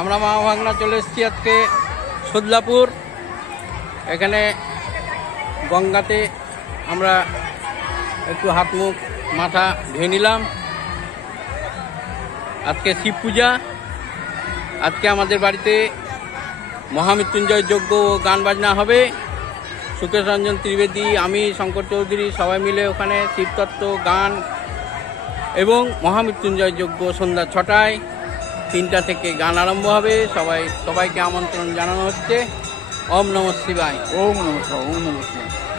আমরা মা ভাগনা চলে এসেছি আজকে সদলাপুর। এখানে গঙ্গাতে আমরা একটু হাত মুখ, মাথা ধুয়ে নিলাম। আজকে শিব পূজা। আজকে আমাদের বাড়িতে মহামৃত্যুঞ্জয় যজ্ঞ ও গান বাজনা হবে। সুকেশ রঞ্জন ত্রিবেদী, আমি, শঙ্কর চৌধুরী সবাই মিলে ওখানে শিবতত্ত্ব, গান এবং মহামৃত্যুঞ্জয় যজ্ঞ সন্ধ্যা ছটায়। তিনটা থেকে গান আরম্ভ হবে। সবাই সবাইকে আমন্ত্রণ জানানো হচ্ছে। ওম নম শিবায়। ওম নম ওম নমস্কার